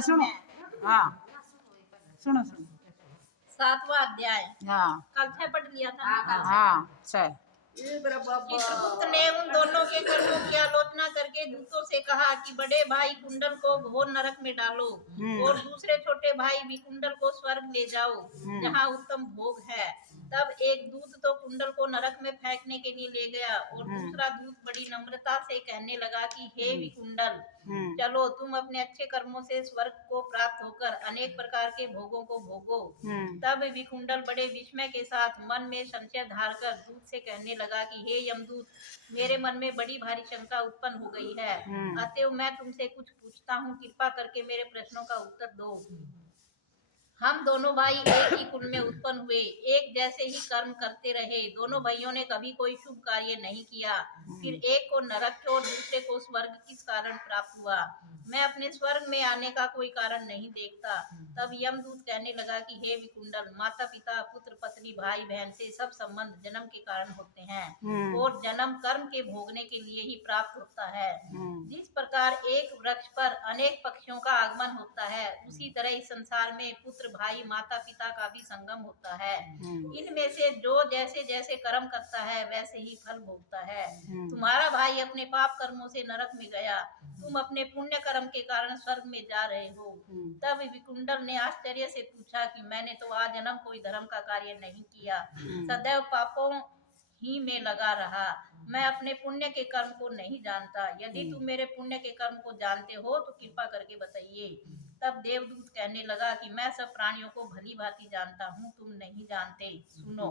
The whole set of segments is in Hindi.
सुनो। हाँ सुनो सुनो। 7वां अध्याय। हाँ कल 6 पढ़ लिया था। हाँ सही। चित्रगुप्त ने उन दोनों के कर्मों की आलोचना करके दूतों से कहा कि बड़े भाई कुंडल को घोर नरक में डालो और दूसरे छोटे भाई भी कुंडल को स्वर्ग ले जाओ जहाँ उत्तम भोग है। तब एक दूत तो कुंडल को नरक में फेंकने के लिए ले गया और दूसरा दूत बड़ी नम्रता से कहने लगा कि हे विकुंडल, चलो तुम अपने अच्छे कर्मों से स्वर्ग को प्राप्त होकर अनेक प्रकार के भोगों को भोगो। तब विकुंडल बड़े विस्मय के साथ मन में संशय धारकर दूत से कहने लगा कि हे यमदूत, मेरे मन में बड़ी भारी शंका उत्पन्न हो गई है, अतएव मैं तुमसे कुछ पूछता हूँ, कृपा करके मेरे प्रश्नों का उत्तर दो। हम दोनों भाई एक ही कुल में उत्पन्न हुए, एक जैसे ही कर्म करते रहे। दोनों भाइयों ने कभी कोई शुभ कार्य नहीं किया। फिर एक को नरक और दूसरे को स्वर्ग किस कारण प्राप्त हुआ? मैं अपने स्वर्ग में आने का कोई कारण नहीं देखता। तब यमदूत कहने लगा कि हे विकुंडल, माता पिता, पुत्र पत्नी, भाई बहन से सब संबंध जन्म के कारण होते हैं और जन्म कर्म के भोगने के लिए ही प्राप्त होता है। जिस प्रकार एक वृक्ष पर अनेक पक्षियों का आगमन होता है, उसी तरह इस संसार में पुत्र, भाई, माता पिता का भी संगम होता है। इनमें से जो जैसे जैसे कर्म करता है वैसे ही फल भोगता है। तुम्हारा भाई अपने पाप कर्मों से नरक में गया, तुम अपने पुण्य कर्म के कारण स्वर्ग में जा रहे हो। तब विकुंडल ने आश्चर्य से पूछा कि मैंने तो आज जन्म कोई धर्म का कार्य नहीं किया, सदैव पापों ही में लगा रहा। मैं अपने पुण्य के कर्म को नहीं जानता। यदि तुम मेरे पुण्य के कर्म को जानते हो तो कृपा करके बताइए। तब देवदूत कहने लगा कि मैं सब प्राणियों को भली भांति जानता हूँ, तुम नहीं जानते। सुनो।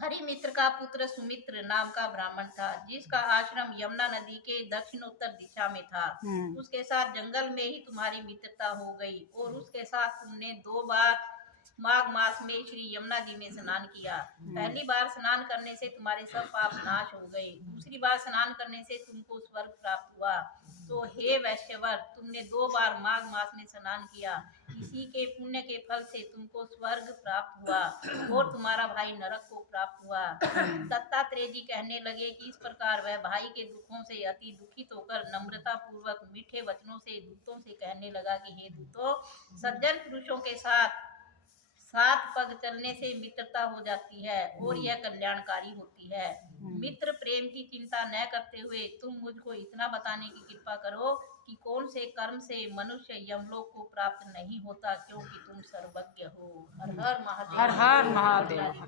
हरिमित्र का पुत्र सुमित्र नाम का ब्राह्मण था, जिसका आश्रम यमुना नदी के दक्षिणोत्तर दिशा में था। उसके साथ जंगल में ही तुम्हारी मित्रता हो गई और उसके साथ तुमने 2 बार माघ मास में श्री यमुना जी में स्नान किया। पहली बार स्नान करने से तुम्हारे सब पाप नाश हो गए, दूसरी बार स्नान करने से तुमको स्वर्ग प्राप्त हुआ। तो हे वैश्यवर, तुमने 2 बार माघ मास में स्नान किया, इसी के पुण्य के फल से तुमको स्वर्ग प्राप्त हुआ और तुम्हारा भाई नरक को प्राप्त हुआ। दत्तात्रेय जी कहने लगे कि इस प्रकार वह भाई के दुखों से अति दुखित होकर नम्रता पूर्वक मीठे वचनों से दूतों से कहने लगा कि हे दूतों, सज्जन पुरुषों के साथ 7 पग चलने से मित्रता हो जाती है और यह कल्याणकारी होती है। मित्र प्रेम की चिंता न करते हुए तुम मुझको इतना बताने की कृपा करो कि कौन से कर्म से मनुष्य यमलोक को प्राप्त नहीं होता, क्योंकि तुम सर्वज्ञ हो। हर हर महादेव। हर हर महादेव।